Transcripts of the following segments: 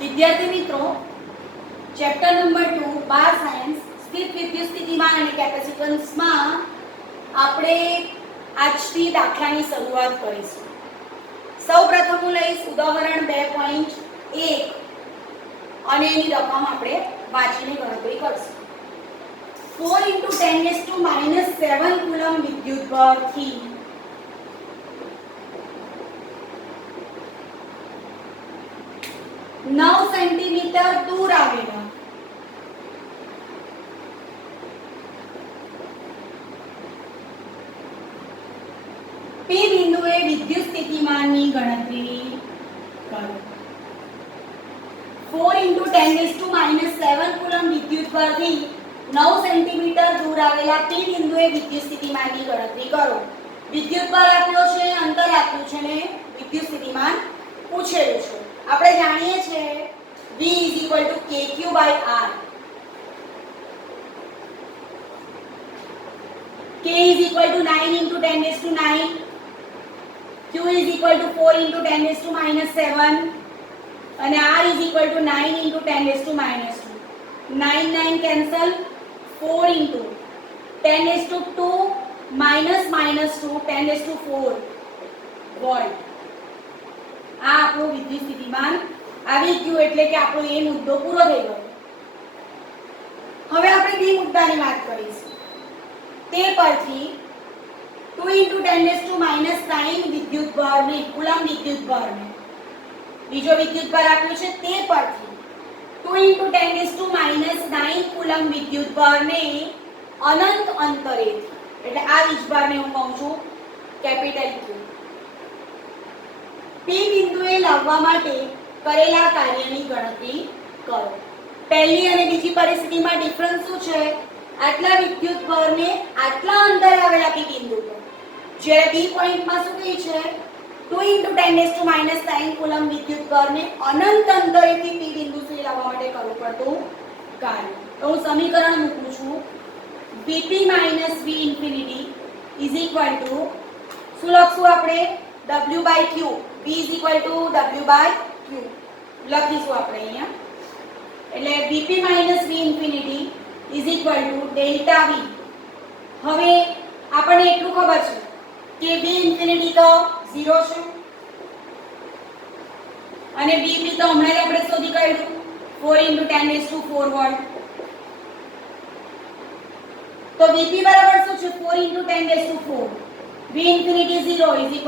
વિદ્યાર્થી મિત્રો, chapter number 2 બાર science સ્થિત વિદ્યુત સ્થિતિમાન અને કેપેસિટન્સમાં આપણે આજથી દાખલાની શરૂઆત કરીશું. સૌપ્રથમ હું લઈશ ઉદાહરણ 2.1 અને એની રકમ આપણે વાંચીને ગણતરી કરીશું. 4 × 10⁻⁷ કુલમ વિદ્યુતભારથી 9 સેન્ટીમીટર દૂર આવેલા P બિંદુએ વિદ્યુત સ્થિતિમાનની ગણતરી કરો. 4 × 10⁻⁷ કુલમ વિદ્યુતભારથી 9 સેન્ટીમીટર દૂર આવેલા P બિંદુએ વિદ્યુત સ્થિતિમાનની ગણતરી કરો. વિદ્યુતભાર આપ્યો છે, અંતર આપ્યું છે ને વિદ્યુત સ્થિતિમાન પૂછેલું છે. આપણે જાણીએ છીએ V kq/r. K 9 × 10⁹, Q 4 × 10⁻⁷ અને R 9 × 10⁻². 9 9 cancel, 4 × 10⁻², -2 10⁴ volt. આ આપણું વિદ્યુત સ્થિતિમાન આવી ગયું, એટલે કે આપણો એ મુદ્દો પૂરો થઈ ગયો. હવે આપણે બી મુદ્દાની વાત કરીશું. તે પરથી 2 × 10⁻⁹ વિદ્યુતભારને, કુલમ વિદ્યુતભારને, બીજો વિદ્યુતભાર આપ્યું છે, તે પરથી 2 × 10⁻⁹ કુલમ વિદ્યુતભારને અનંત અંતરેથી, એટલે આ વીજભારને હું કહું છું કેપિટલ Q, P બિંદુએ લાવવા માટે કરેલા કાર્યની ગણતરી કરો. પહેલી અને બીજી પરિસ્થિતિમાં ડિફરન્સ શું છે? આટલા વિદ્યુતભારને આટલા અંતરે આવેલા P બિંદુ પર, જ્યારે બી પોઈન્ટમાં શું કહે છે? 2 × 10⁻⁹ કુલમ વિદ્યુતભારને અનંત અંતરેથી P બિંદુ સુધી લાવવા માટે કરવું પડતું કાર્ય. તો હું સમીકરણ મૂકું છું. Vp - V∞ શું લખશું આપણે? W/Q. V W/Q લખીશું આપણે અહીંયા. એટલે Vp - V∞ ΔV. હવે આપણને એટલું ખબર છે કે V∞ તો 0 છે અને Vp તો હમણાં જ આપણે શોધી કાઢ્યું, 4 × 10⁴ વોલ્ટ. તો Vp બરાબર શું છે? 4 × 10⁴. V∞ 0 ΔV.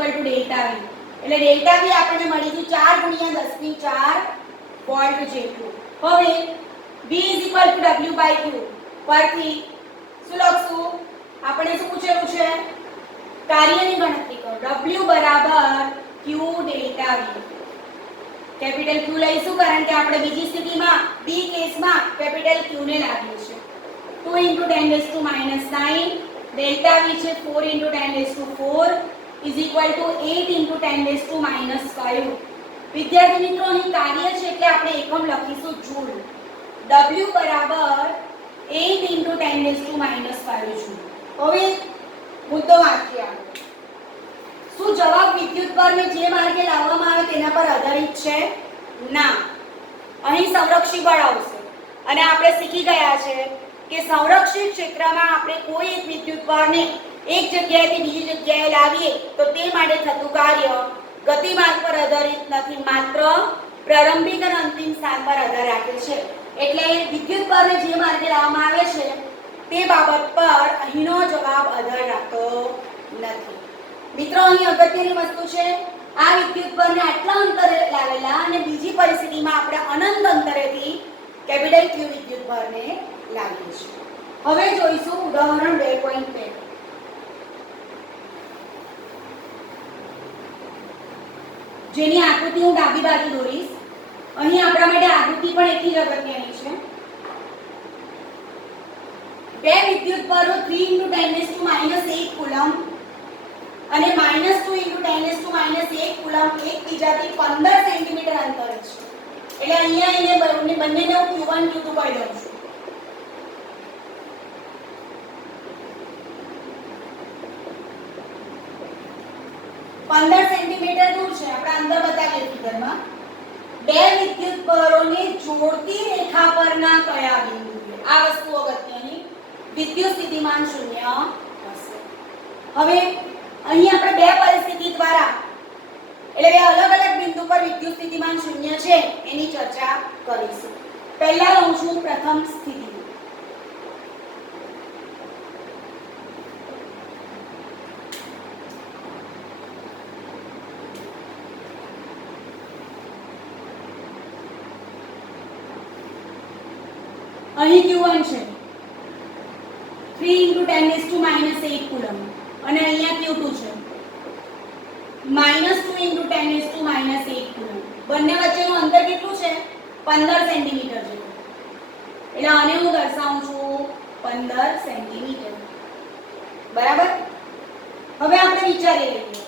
એટલે ΔV આપણને મળી ગયું 4 × 10⁴ વોલ્ટ જેટલું. હવે V W/Q પરથી શું લખશું? આપણે શું પૂછેલું છે? કાર્યની ગણતરી કરો. W = Q ΔV. Capital Q લઈશું કારણ કે આપણે બીજી સ્થિતિમાં બી કેસમાં કેપિટલ Q ને લાગ્યું છે. 2 × 10⁻⁹ ΔV છે 4 × 10⁴ = 8 × 10⁻⁵. વિદ્યાર્થી મિત્રો, અહીં કાર્ય છે એટલે આપણે એકમ લખીશું જૂલ. W = 8 × 10⁻⁵ joule. હવે મુદ્દો વાંચીએ આપણે. શું જવાબ વિદ્યુતભારને જે માર્ગે લાવવામાં આવે તેના પર આધારિત છે? ના. અહીં સંરક્ષી બળ આવશે અને આપણે શીખી ગયા છે કે સંરક્ષિત ક્ષેત્રમાં આપણે કોઈ એક વિદ્યુતભારને એક જગ્યાએથી બીજી જગ્યાએ લાવીએ તો તે માટે થતું કાર્ય ગતિમાર્ગ પર આધારિત નથી, માત્ર પ્રારંભિક અને અંતિમ સ્થાન પર આધાર રાખે છે. એટલે વિદ્યુતભારને જે માર્ગે લાવવામાં આવે છે તે બાબત પર અહીંનો જવાબ આધાર રાખતો નથી. મિત્રો, અહીં અગત્યની વસ્તુ છે, આ વિદ્યુતભારને આટલા અંતરે લાવેલા અને બીજી પરિસ્થિતિમાં આપણે અનંત અંતરેથી કેપિટલ Q વિદ્યુતભારને લાવીએ છીએ. હવે જોઈશું ઉદાહરણ 2.2. જેની આકૃતિ હું ડાબી બાજુ દોરીશ. અહીં આપણા માટે આકૃતિ પણ એટલી જ અગત્યની છે. બે વિદ્યુતભારો 3 × 10⁻⁸ કુલમ અને -2 × 10⁻⁸ કુલમ એકબીજાથી 15 સેન્ટીમીટર અંતરે છે. એટલે અહીંયા એને બંનેને હું Q1 Q2 કહી દઉં છું. 15 સેન્ટીમીટર દૂર છે. આપણે અંદર બતાવીએ ફિગરમાં. બે વિદ્યુત ભારોને જોડતી રેખા પરના કયા બિંદુએ આ વસ્તુ અગત્યની વિદ્યુત સ્થિતિમાન શૂન્ય હશે. હવે અહીં આપણે બે પરિસ્થિતિ દ્વારા એટલે બે અલગ અલગ બિંદુ પર વિદ્યુત સ્થિતિમાન શૂન્ય છે એની ચર્ચા કરીશું. પહેલા લઉં છું પ્રથમ સ્થિતિ. અહીં Q1 છે 3 × 10⁻⁸ કુલમ અને અહીંયા Q2 છે -2 × 10⁻⁸ કુલમ. બંને વચ્ચેનું અંતર કેટલું છે 15 સેન્ટીમીટર જેટલું. એટલે આને હું દર્શાવું છું 15 સેન્ટીમીટર. બરાબર. હવે આપણે વિચારી લઈએ.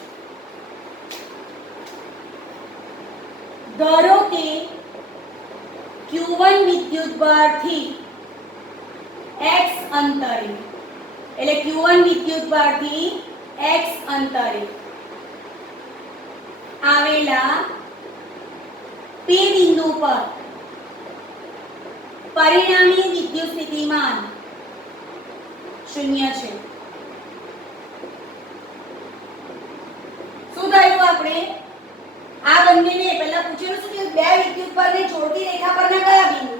ધારો કે Q1 વિદ્યુતભારથી x અંતરે એટલે Q1 વિદ્યુતભારથી x અંતરે આવેલા P બિંદુ પર પરિણામી વિદ્યુત સ્થિતિમાન શૂન્ય છે. શું થયું? આપણે આ બંનેને પહેલા પૂછેલું છે કે બે વિદ્યુત પરને જોડતી રેખા પરના કયા બિંદુ?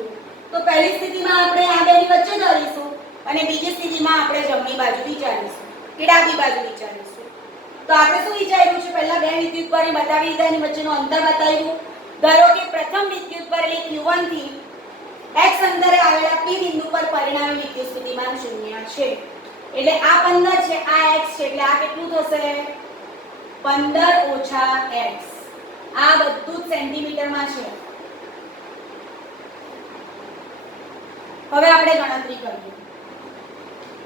તો પહેલી સ્થિતિમાં આપણે આ બેની વચ્ચે ધરીશું અને બીજી સ્થિતિમાં આપણે જમણી બાજુ વિચારીશું કે ડાબી બાજુ વિચારીશું. તો આપણે શું વિચાર્યું છે? પહેલા બે વિદ્યુત પરને બતાવી દીધા, એની વચ્ચેનું અંતર બતાવ્યું. ધારો કે પ્રથમ વિદ્યુત પર એટલે Q1 થી x અંતરે આવેલા P બિંદુ પર પરિણામી વિદ્યુત સ્થિતિમાન શૂન્ય છે. એટલે આ 15 છે, આ x છે, એટલે આ કેટલું થશે? 15 ઓછા x. આ બધું જ સેન્ટીમીટરમાં છે. હવે આપણે ગણતરી કરીએ.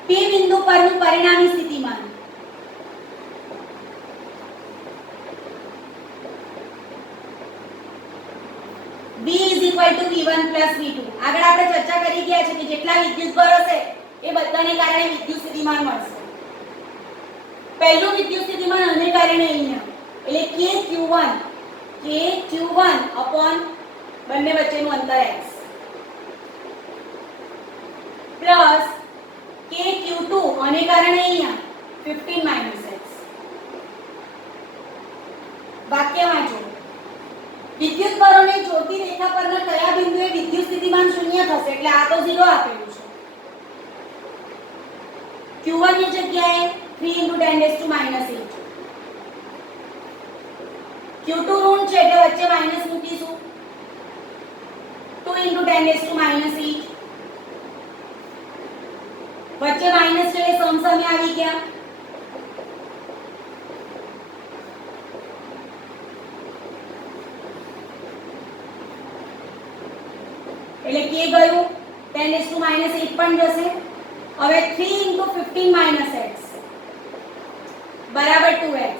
P બિંદુ પરનું પરિણામી સ્થિતિમાન V = V1 + V2. આગળ આપણે ચર્ચા કરી ગયા છે કે જેટલા વિદ્યુતભાર હશે એ બધાને કારણે વિદ્યુત સ્થિતિમાન મળશે. પહેલું વિદ્યુત સ્થિતિમાન આને કારણે અહીંયા એટલે KQ1 upon બંને વચ્ચેનું અંતર x પ્લસ KQ2 આને કારણે અહીંયા 15 - x. વાક્ય વાંચો. વિદ્યુતભારોને જોડતી રેખા પરના કયા બિંદુએ વિદ્યુત સ્થિતિમાન શૂન્ય થશે? એટલે આ તો 0 આપેલું છે. Q1 ની જગ્યાએ 3 × 10⁻⁸. Q2 ઋણ છે એટલે વચ્ચે માઈનસ મૂકીશું 2 × 10⁻⁸. વચ્ચે માઈનસ છે એટલે સમસામે આવી ગયા. એટલે k ગયું 10⁻⁸ પણ જશે. હવે 3 × 15 - x બરાબર 2x.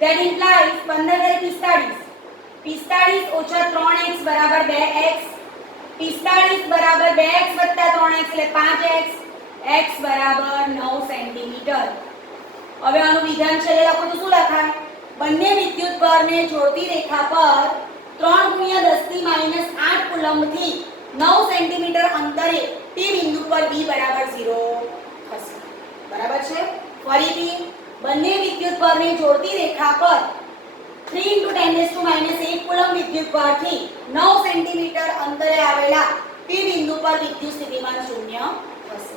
That implies 15 × 45. 45 ઓછા 3x બરાબર 2x. 45 બરાબર 2x વત્તા 3x એટલે 5x. x બરાબર 9 સેન્ટીમીટર. હવે આનું વિધાન છેલ્લે લખો તો શું લખાય? બંને વિદ્યુતભારને જોડતી રેખા પર 3 × 10⁻⁸ કુલમથી 9 સેન્ટીમીટર અંતરે P બિંદુ પર V બરાબર 0 થશે. બરાબર છે? ફરીથી બંને વિદ્યુતભારને જોડતી રેખા પર 3 × 10⁻⁸ કુલમ વિદ્યુતભારથી 9 સેન્ટીમીટર અંતરે આવેલા P બિંદુ પર વિદ્યુત સ્થિતિમાન શૂન્ય થશે.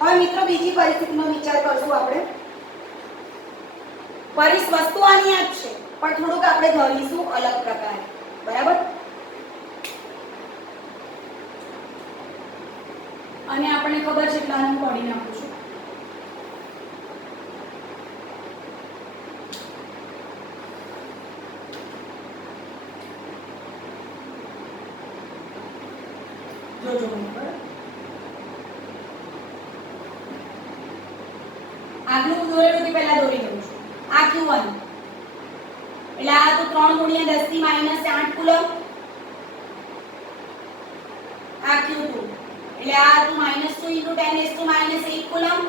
હવે મિત્રો બીજી પરિસ્થિતિનો વિચાર કરશું આપણે. વસ્તુ આની જ છે પણ થોડુંક આપણે ધરીશું અલગ પ્રકારે. બરાબર? અને આપણને ખબર છે એટલા હું કાઢી નાખું છું. જોજો બરાબર. આગલું દોરેલું તે પહેલા દોરી દઉં છું. આ Q1 એટલે આ તો 3 × 10⁻⁸ કુલમ. આ Q2 એટલે આ તો -2 × 10⁻⁸ કુલમ.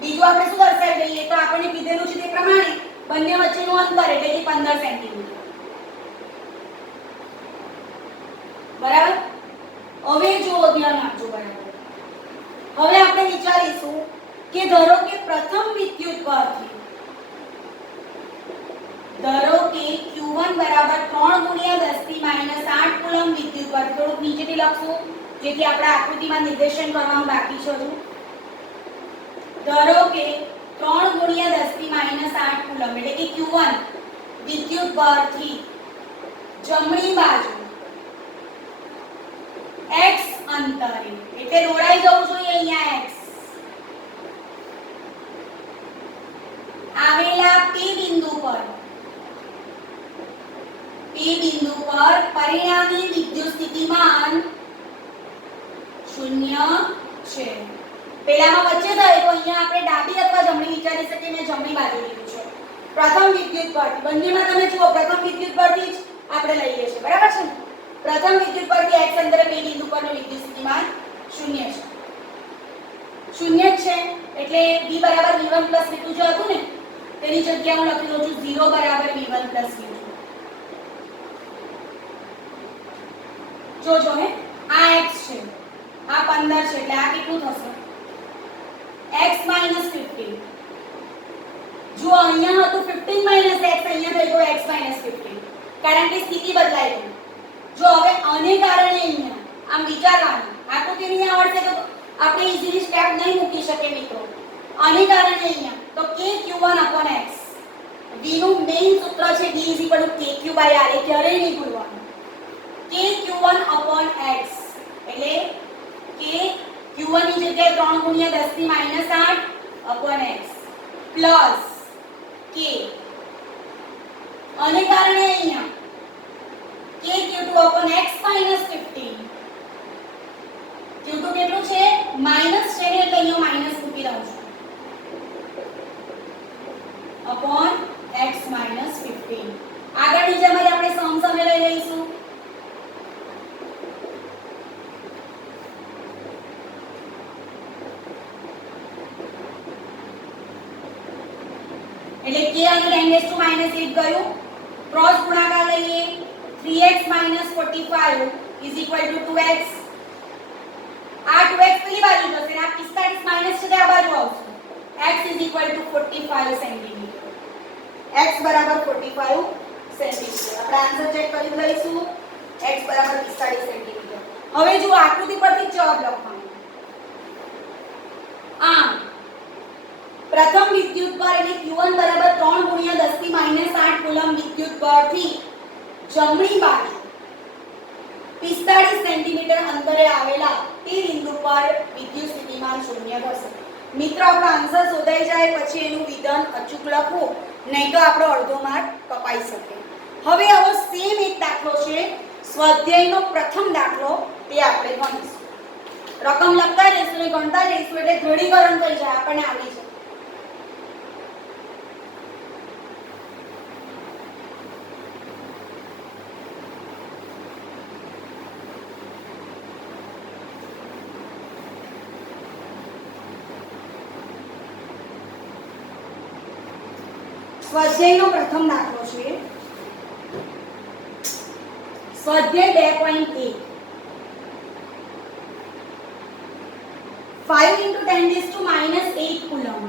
બીજું આપણે શું દર્શાવી દઈએ? તો આપણે કીધેલું છે તે પ્રમાણે બંને વચ્ચેનું અંતર એટલે કે 15 સેન્ટીમીટર. હવે જો ધ્યાન આપજો બરાબર. હવે આપણે વિચારીશું કે ધારો કે પ્રથમ વિદ્યુત ભારથી ધારો કે Q1 બરાબર 3 ગુણ્યા 10 થી -8 કુલમ વિદ્યુત ભાર. થોડુંક નીચેથી લખશું જેથી આપણે આકૃતિમાં નિર્દેશન કરવાનું બાકી છે. ધારો કે 3 ગુણ્યા 10 થી -8 કુલમ એટલે કે Q1 વિદ્યુત ભારથી જમણી બાજુ x અંતરે એટલે દોરાઈ જવું જોઈએ અહીંયા x આવેલા P બિંદુ પર પરિણામી વિદ્યુત સ્થિતિમાન 0 છે. પહેલામાં વચ્ચે થાય તો અહીંયા આપણે ડાબી અથવા જમણી વિચારી શકીએ. મેં જમણી બાજુ લીધું છે. પ્રથમ વિદ્યુત ભારથી બંનેમાં તમે જુઓ પ્રથમ વિદ્યુત ભારથી જ આપણે લઈએ છીએ બરાબર છે ને. પ્રથમ વિદ્યુત ભારથી x અંતરે P બિંદુ પરનો વિદ્યુત સ્થિતિમાન 0 છે. 0 છે એટલે v બરાબર v1 v2 જે હતું ને તેની જગ્યાએ હું લખી દઉં છું 0 બરાબર v1 v2. જોજો હે આ x છે આ 15 છે એટલે આ કેટલું થશે x - 15. જો અહીંયા હતું 15 - x અહીંયા થઈ ગયો x - 15 કારણ કે સ્થિતિ બદલાઈ ગઈ. જો હવે આને કારણે અહીંયા આમ વિચારવાનું આકૃતિ નહીં આવડશે તો આપણે ઈઝીલી સ્ટેપ નહીં મૂકી શકે મિત્રો. આને કારણે અહીંયા તો k q1/x v નું મેઈન સૂત્ર છે v kq/r એ ક્યારેય નહીં ભૂલવાનું. k q1/x એટલે k q1 ની જગ્યાએ 3 ગુણ્યા 10 થી -8/x પ્લસ k આને કારણે અહીંયા k q2/x - 15 q2 કેટલું છે માઈનસ છે ને એટલે અહીંયા માઈનસ મૂકી દઉં છું upon x - 15. આગળની જેમ જ આપણે સમસમે લઈ લઈશું. એટલે k અને 10 - 8 ગયું. ક્રોસ ગુણાકાર લઈએ 3x - 45 2x. આ 2x પેલી બાજુ જશે આ 45 માઈનસ છે તે આ બાજુ આવશે. x 45 cm. x બરાબર 45 cm. આપણે આન્સર ચેક કરી લઈશું. x બરાબર 45 cm. હવે જો આકૃતિ પરથી જવાબ લખવાનો. આમ પ્રથમ વિદ્યુત ભાર એટલે Q1 બરાબર 3 ગુણ્યા 10 થી -8 કુલમ વિદ્યુત ભારથી જમણી બાજુ 45 સેન્ટીમીટર અંતરે આવેલા તે બિંદુ પર વિદ્યુત સ્થિતિમાન 0 થશે. મિત્રો આપણો આન્સર શોધાઈ જાય પછી એનું વિધાન અચૂક લખવું નહીં તો આપણો અડધો માર્ક કપાઈ શકે. હવે આવો સેમ એક દાખલો છે સ્વાધ્યાયનો પ્રથમ દાખલો તે આપણે ગણીશું. રકમ લખતા રહીશું અને ગણતા રહીશું એટલે દ્રઢીકરણ થઈ જાય આપણને આવડી જાય. સ્વાધ્યાયનો પ્રથમ દાખલો છે સ્વાધ્યાય 2.1 5 × 10⁻8 કુલમ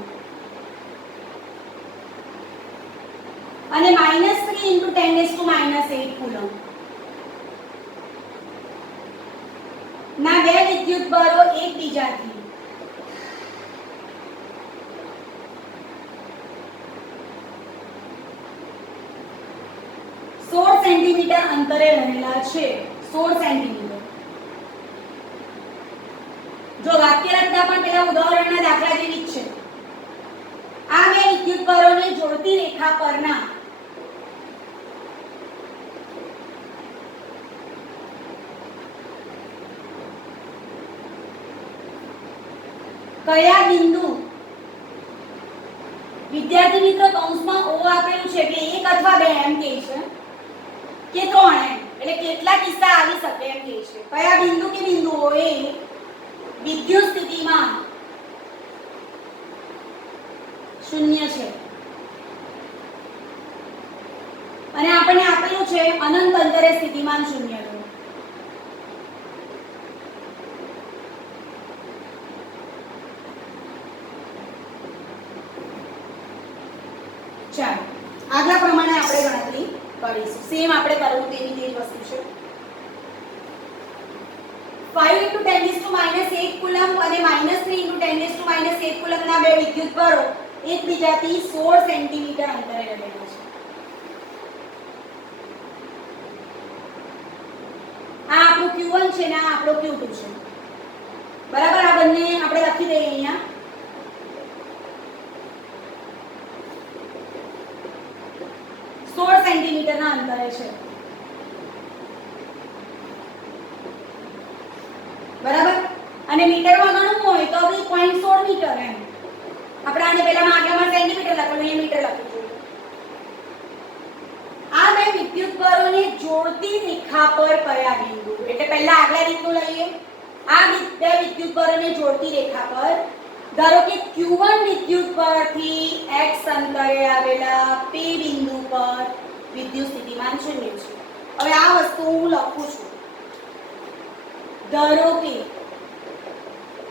અને -3 × 10⁻8 કુલમ ના બે વિદ્યુત ભારો એકબીજાથી સેન્ટીમીટર અંતરે રહેલા છે. 16 સેન્ટીમીટર. જો વાક્ય રચના પણ પેલા ઉદાહરણના દાખલા જેવી જ છે. આ બે વિદ્યુત ભારોને જોડતી રેખા પરના કયા બિંદુ વિદ્યાર્થી મિત્રો કૌંસમાં O આપેલું છે કે 1 અથવા 2 એમ કહે છે કે 3 એમ એટલે કેટલા કિસ્સા આવી શકે એમ કહે છે. કયા બિંદુ કે બિંદુઓએ વિદ્યુત સ્થિતિમાન 0 છે અને આપણને આપેલું છે અનંત અંતરે સ્થિતિમાન 0 છે. કરીશું. સેમ આપણે કરવું તેની તે જ વસ્તુ છે. 5 × 10⁻8 કુલમ અને -3 × 10⁻8 કુલમના બે વિદ્યુતભારો એકબીજાથી 16 સેન્ટીમીટર અંતરે રહેલા છે. આ આપણું Q1 છે ને આ આપણો Q2 છે. બરાબર, આ બંને આપણે લખી દઈએ અહીંયા. સેન્ટીમીટરના અંતરે છે. બરાબર, અને મીટરમાં ગણવું હોય તો બી 0.16 મીટર એમ. આપણે આને પહેલામાં આગળમાં સેન્ટીમીટર લખેલું, અહીંયા મીટર લખીશું. આ બે વિદ્યુતભારોને જોડતી રેખા પર કયા બિંદુ, એટલે પહેલા આગલા રીતનું લઈએ. આ બે વિદ્યુતભારોને જોડતી રેખા પર ધારો કે Q1 વિદ્યુતભારથી x અંતરે આવેલા P બિંદુ પર વિદ્યુત સ્થિતિમાન 0 છે. હવે આ વસ્તુ હું લખું છું. ધારો કે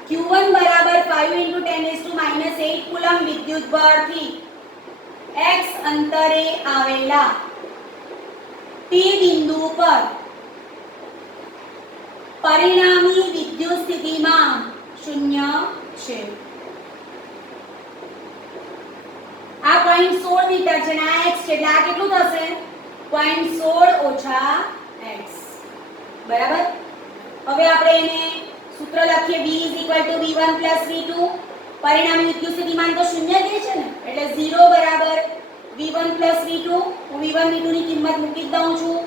Q1 બરાબર 5 × 10⁻8 કુલમ વિદ્યુતભારથી x અંતરે આવેલા P બિંદુ પર પરિણામી વિદ્યુત સ્થિતિમાન 0 છે. આ 0.16 મીટર છે ને આ x છે એટલે આ કેટલું થશે 0.16 - x. બરાબર, હવે આપણે એને સૂત્ર લખીએ. v = v1 + v2. પરિણામી વિદ્યુત સ્થિતિમાન તો 0 દે છે ને એટલે 0 બરાબર v1 + v2. હું v1 v2 ની કિંમત મૂકી દઉં છું.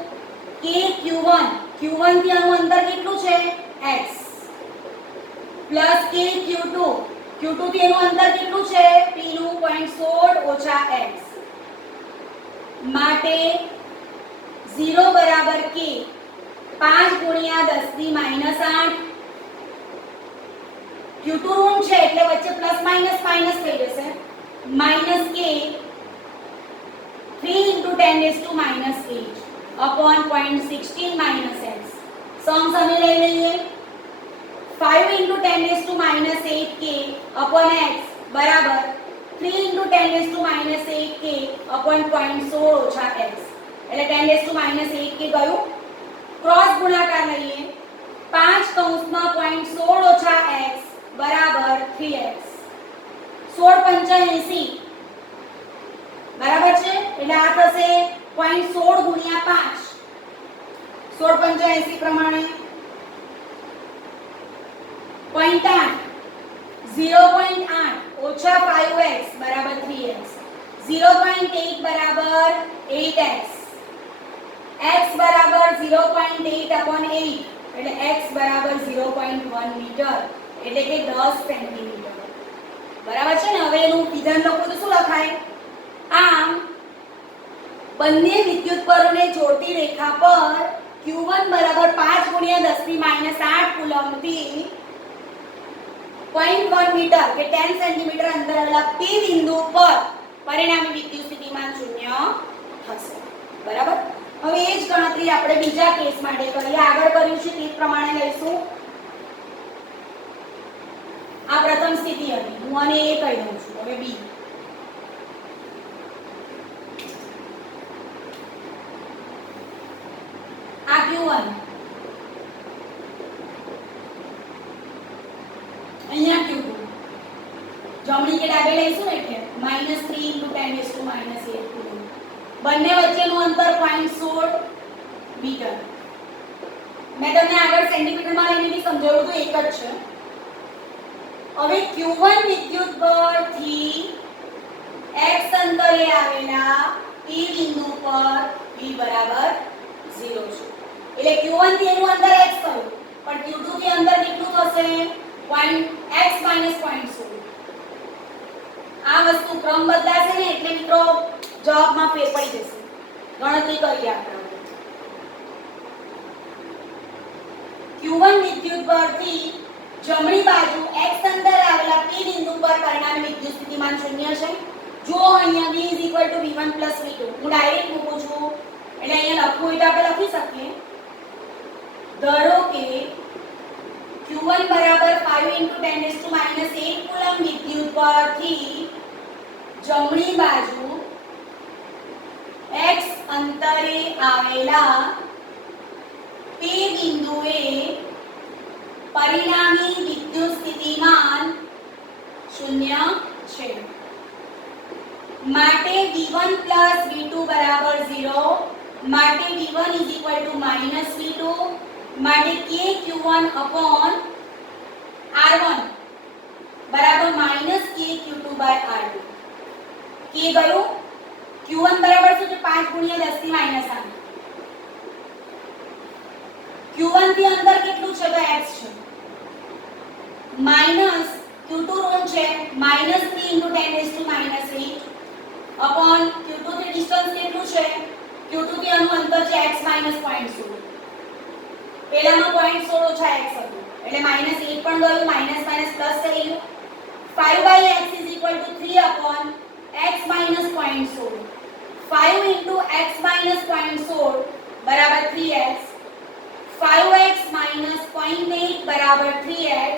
k q1 થી આનું અંતર કેટલું છે x + k q2 થી એનું અંતર કેટલું છે p નું 0.16 - x. માટે 0 બરાબર k 5 × 10⁻8. q2 ઋણ છે એટલે વચ્ચે પ્લસ માઈનસ માઈનસ થઈ જશે. -k 3 × 10⁻8 upon 0.16 - x. સમ સામે લઈ લઈએ. 5 × 10⁻8 k upon x બરાબર 3 × 10⁻8 k upon 0.16 - x. એટલે 10⁻8 k ગયું. ક્રોસ ગુણાકાર લઈએ. 5 કૌંસમાં 0.16 - x બરાબર 3x. 16 × 85 બરાબર છે એટલે આ થશે 0.16 × 5. 16 × 85 પ્રમાણે 0.8 ઓછા 5x બરાબર 3x. 0.8 બરાબર 8x. x બરાબર 0.8 upon 8 એટલે x બરાબર 0.1 મીટર એટલે કે 10 સેન્ટીમીટર. બરાબર છે ને. હવે એનું વિધાન લખો તો શું લખાય? આમ બંને વિદ્યુતભારોને જોડતી રેખા પર Q1 બરાબર 5 × 10⁻8 કુલમથી 0.1 મીટર કે 10 સેન્ટીમીટર અંતર આવેલા P બિંદુ પર પરિણામી વિદ્યુત સ્થિતિમાન 0 થશે. બરાબર. હવે એ જ ગણતરી આપણે બીજા કેસ માટે કરીએ. આગળ કર્યું છે તે પ્રમાણે લઈશું. આ પ્રથમ સ્થિતિ હતી, હું આને એ કહી દઉં છું. હવે બી આ Q1 અહીંયા Q2 જમણી કે ડાબે લઈશું એટલે -3 × 10⁻8 કુલમ. બંને વચ્ચેનું અંતર 0.16 મીટર. મેં તમને આગળ સેન્ટીમીટરમાં લઈને બી સમજાવ્યું તો એક જ છે. હવે Q1 વિદ્યુતભારથી x અંતરે આવેલા P બિંદુ પર P બરાબર 0 છે. એટલે Q1 થી એનું અંતર x થયું પણ Q2 થી અંતર કેટલું થશે x - 0.16. આ વસ્તુ ક્રમ બદલાશે ને એટલે મિત્રો જવાબમાં ફેર પડી જશે. ગણતરી કરીએ આપણે. Q1 વિદ્યુતભારથી જમણી બાજુ x અંતરે આવેલા P બિંદુ પર પરિણામી વિદ્યુત સ્થિતિમાન 0 છે. જો અહીંયા v = v1 + v2 હું ડાયરેક્ટ મૂકું છું એટલે અહીંયા લખવું હોય તો આપણે લખી શકીએ. ધારો કે Q1 બરાબર 5 × 10⁻8 કુલમ વિદ્યુતભારથી જમણી બાજુ x અંતરે આવેલા P બિંદુએ પરિણામી વિદ્યુત સ્થિતિમાન 0 છે. માટે v1 v2 બરાબર 0, માટે v1 -v2, માટે kq1 upon r1 બરાબર -kq2/r2. k ગયું, q1 બરાબર શું છે? 5 × 10 થી -8. q1 થી અંદર કેટલું છે? તો x છે. માઈનસ q2 ઋણ છે, -3 × 10⁻⁸ upon q2 થી ડિસ્ટન્સ કેટલું છે? q2 થી આનું અંતર છે x - 0.16. પહેલામાં 0.16 ઓછા x હતું એટલે -8 પણ ગયું, માઈનસ માઈનસ પ્લસ થઈ ગયું. 5/x = 3 upon x - 0.16. 5 × x - 0.16 બરાબર 3x. 5x - 0.8 બરાબર 3x.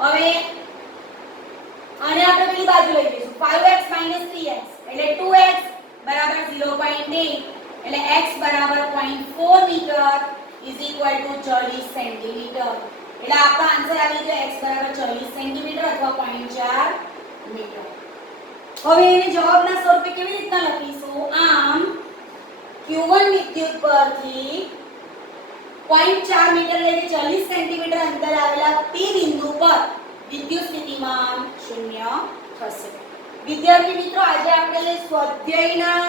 હવે આને આપણે પેલી બાજુ લઈ જઈશું. 5x - 3x એટલે 2x બરાબર 0.8 એટલે x બરાબર 0.4 મીટર = 40 સેન્ટીમીટર. એટલે આપણો આન્સર આવી ગયો x બરાબર 40 સેન્ટીમીટર અથવા 0.4 મીટર. હવે એને જવાબના સ્વરૂપે કેવી રીતના લખીશું? આમ q1 વિદ્યુત પરથી 0.4 મીટર એટલે કે 40 સેન્ટીમીટર અંતરે આવેલા P બિંદુ પર વિદ્યુત સ્થિતિમાન 0 થશે. વિદ્યાર્થી મિત્રો, આજે આપણે સ્વાધ્યાયના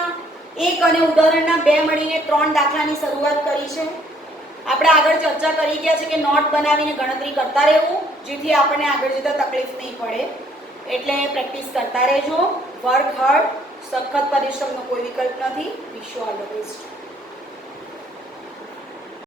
1 અને ઉદાહરણના 2 મળીને 3 દાખલાની શરૂઆત કરી છે. આપણે આગળ ચર્ચા કરી ગયા છે કે નોટ બનાવીને ગણતરી કરતા રહેવું, જેથી આપણને આગળ જતા તકલીફ નહીં પડે. એટલે પ્રેક્ટિસ કરતા રહેજો. વર્ક હાર્ડ, સખત પરિશ્રમનો કોઈ વિકલ્પ નથી. Wish you all the best.